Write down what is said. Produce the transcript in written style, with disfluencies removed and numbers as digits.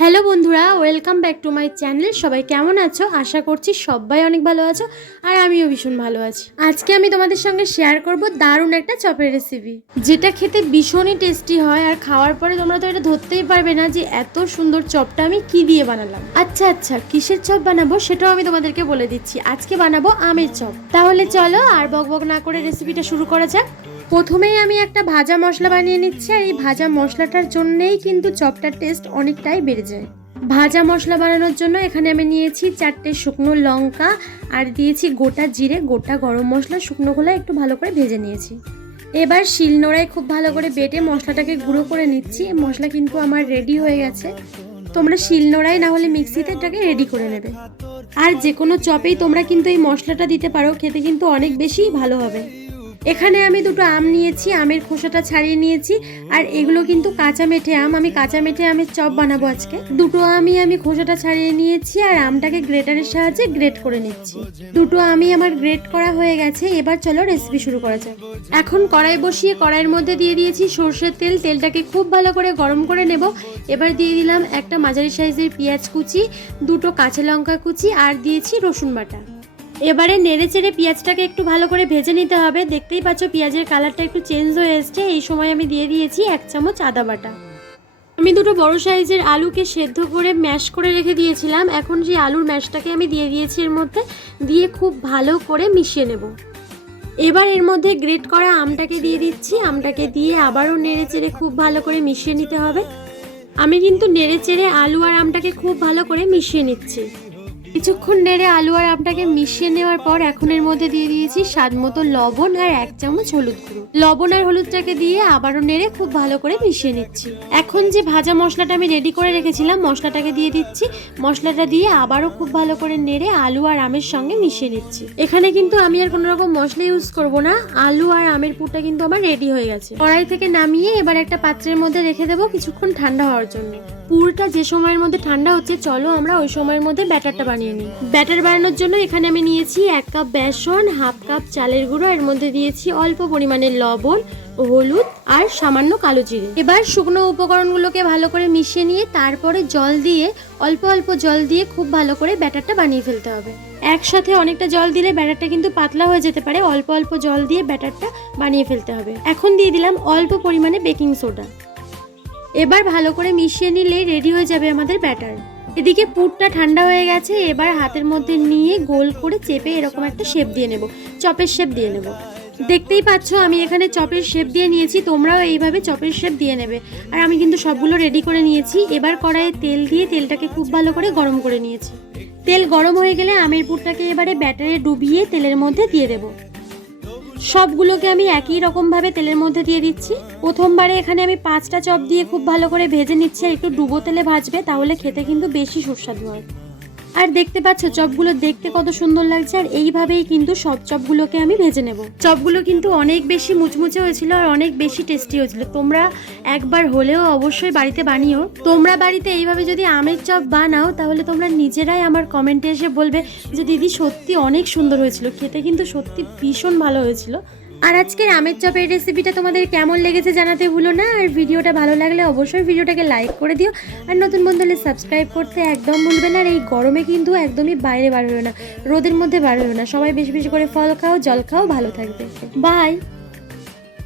Hello বন্ধুরা, welcome back to my channel. সবাই কেমন আছো? আশা করছি সবাই অনেক ভালো আছো, আর আমিও ভীষণ ভালো আছি। আজকে আমি তোমাদের সঙ্গে শেয়ার করব দারুণ একটা চপের রেসিপি, যেটা খেতে ভীষণই টেস্টি হয়। আর খাওয়ার পরে তোমরা তো এটা ধরতেই পারবে না যে এত সুন্দর চপটা আমি কি দিয়ে বানালাম। আচ্ছা, কিসের চপ বানাবো সেটাও আমি তোমাদেরকে বলে দিচ্ছি। আজকে বানাবো আমের চপ। তাহলে চলো আর বকবক না করে রেসিপিটা শুরু করা যাক। প্রথমেই আমি একটা ভাজা মশলা বানিয়ে নিচ্ছি, আর এই ভাজা মশলাটার জন্যেই কিন্তু চপটার টেস্ট অনেকটাই বেড়ে যায়। ভাজা মশলা বানানোর জন্য এখানে আমি নিয়েছি 4টে শুকনো লঙ্কা, আর দিয়েছি গোটা জিরে, গোটা গরম মশলা, শুকনো খোলা একটু ভালো করে ভেজে নিয়েছি। এবার শিলনোড়ায় খুব ভালো করে বেটে মশলাটাকে গুঁড়ো করে নিচ্ছি। মশলা কিন্তু আমার রেডি হয়ে গেছে। তোমরা শিলনোড়ায় না হলে মিক্সিতে এটাকে রেডি করে নেবে। আর যে কোনো চপেই তোমরা কিন্তু এই মশলাটা দিতে পারো, খেতে কিন্তু অনেক বেশি ভালো হবে। এখানে আমি দুটো আম নিয়েছি, আমের খোসাটা ছাড়িয়ে নিয়েছি। আর এগুলো কিন্তু কাঁচা মেঠে আম, আমি কাঁচা মেঠে আমের চপ বানাবো আজকে। দুটো আমি খোসাটা ছাড়িয়ে নিয়েছি, আর আমটাকে গ্রেটারের সাহায্যে গ্রেট করে নিচ্ছি। দুটো আমার গ্রেট করা হয়ে গেছে। এবার চলো রেসিপি শুরু করা যাক। এখন কড়াই বসিয়ে কড়াইয়ের মধ্যে দিয়ে দিয়েছি সর্ষের তেল। তেলটাকে খুব ভালো করে গরম করে নেব। এবার দিয়ে দিলাম একটা মাঝারি সাইজের পেঁয়াজ কুচি, দুটো কাঁচা লঙ্কা কুচি, আর দিয়েছি রসুন বাটা। এবারে নেড়ে চেড়ে পেঁয়াজটাকে একটু ভালো করে ভেজে নিতে হবে। দেখতেই পাচ্ছ পেঁয়াজের কালারটা একটু চেঞ্জ হয়ে এসছে। এই সময় আমি দিয়ে দিয়েছি 1 চামচ আদা বাটা। আমি দুটো বড় সাইজের আলুকে সেদ্ধ করে ম্যাশ করে রেখে দিয়েছিলাম। এখন সেই আলুর ম্যাশটাকে আমি দিয়ে দিয়েছি এর মধ্যে, দিয়ে খুব ভালো করে মিশিয়ে নেব। এবার এর মধ্যে গ্রেট করা আমটাকে দিয়ে দিচ্ছি। আমটাকে দিয়ে আবারও নেড়ে চেড়ে খুব ভালো করে মিশিয়ে নিতে হবে। আমি কিন্তু নেড়ে চেড়ে আলু আর আমটাকে খুব ভালো করে মিশিয়ে নিচ্ছি। কিছুক্ষণ নেড়ে আলু আর আমটাকে মিশিয়ে নেওয়ার পর এখন এর মধ্যে দিয়ে দিয়েছি স্বাদ মতো লবণ আর 1 চামচ হলুদ গুঁড়ো। লবণ আর হলুদটাকে দিয়ে আবারও নেড়ে খুব ভালো করে মিশিয়ে নিচ্ছি। এখন যে ভাজা মশলাটা আমি রেডি করে রেখেছিলাম, মশলাটাকে দিয়ে দিচ্ছি। মশলাটা দিয়ে আবারও খুব ভালো করে নেড়ে আলু আর আমের সঙ্গে মিশিয়ে নিচ্ছি। এখানে কিন্তু আমি আর কোনো রকম মশলা ইউজ করব না। আলু আর আমের পুরটা কিন্তু আমার রেডি হয়ে গেছে। কড়াই থেকে নামিয়ে এবার একটা পাত্রের মধ্যে রেখে দেবো কিছুক্ষণ ঠান্ডা হওয়ার জন্য। পুরটা যে সময়ের মধ্যে ঠান্ডা হচ্ছে, চলো আমরা ওই সময়ের মধ্যে ব্যাটারটা বানিয়ে নিই। ব্যাটার বানানোর জন্য এখানে আমি নিয়েছি 1 কাপ বেসন, 1/2 কাপ চালের গুঁড়ো, এর মধ্যে দিয়েছি অল্প পরিমাণে লবণ, হলুদ আর সামান্য কালো জিরে। এবার শুকনো উপকরণগুলোকে ভালো করে মিশিয়ে নিয়ে তারপরে জল দিয়ে অল্প অল্প জল দিয়ে খুব ভালো করে ব্যাটারটা বানিয়ে ফেলতে হবে। একসাথে অনেকটা জল দিলে ব্যাটারটা কিন্তু পাতলা হয়ে যেতে পারে। অল্প অল্প জল দিয়ে ব্যাটারটা বানিয়ে ফেলতে হবে। এখন দিয়ে দিলাম অল্প পরিমাণে বেকিং সোডা। এবার ভালো করে মিশিয়ে নিলেই রেডি হয়ে যাবে আমাদের ব্যাটার। এদিকে পুরটা ঠান্ডা হয়ে গেছে। এবার হাতের মধ্যে নিয়ে গোল করে চেপে এরকম একটা শেপ দিয়ে নেব, চপের শেপ দিয়ে নেব। দেখতেই পাচ্ছ আমি এখানে চপের শেপ দিয়ে নিয়েছি, তোমরাও এইভাবে চপের শেপ দিয়ে নেবে। আর আমি কিন্তু সবগুলো রেডি করে নিয়েছি। এবার কড়াইয়ে তেল দিয়ে তেলটাকে খুব ভালো করে গরম করে নিয়েছি। তেল গরম হয়ে গেলে আমের পুরটাকে এবারে ব্যাটারে ডুবিয়ে তেলের মধ্যে দিয়ে দেবো। সবগুলোকে আমি একই রকমভাবে তেলের মধ্যে দিয়ে দিচ্ছি। প্রথমবারে এখানে আমি 5টা চপ দিয়ে খুব ভালো করে ভেজে নিচ্ছি। আর একটু ডুবো তেলে ভাজবে, তাহলে খেতে কিন্তু বেশি সুস্বাদু হয়। আর দেখতে পাচ্ছ চপগুলো দেখতে কত সুন্দর লাগছে। আর এইভাবেই কিন্তু সব চপগুলোকে আমি ভেজে নেব। চপগুলো কিন্তু অনেক বেশি মুচমুচে হয়েছিল আর অনেক বেশি টেস্টি হয়েছিল। তোমরা একবার হলেও অবশ্যই বাড়িতে বানিও। তোমরা বাড়িতে এইভাবে যদি আমের চপ বানাও, তাহলে তোমরা নিজেরাই আমার কমেন্টে এসে বলবে যে দিদি সত্যি অনেক সুন্দর হয়েছিল, খেতে কিন্তু সত্যি ভীষণ ভালো হয়েছিল। আর আজকের আমের চপের রেসিপিটা তোমাদের কেমন লেগেছে জানাতে ভুলো না। আর ভিডিওটা ভালো লাগলে অবশ্যই ভিডিওটাকে লাইক করে দিও। আর নতুন বন্ধু হলে সাবস্ক্রাইব করতে একদম ভুলবে না। আর এই গরমে কিন্তু একদমই বাইরে বার হলো না, রোদের মধ্যে বার হলো না। সবাই বেশি বেশি করে ফল খাও, জল খাও, ভালো থাকবে। বাই।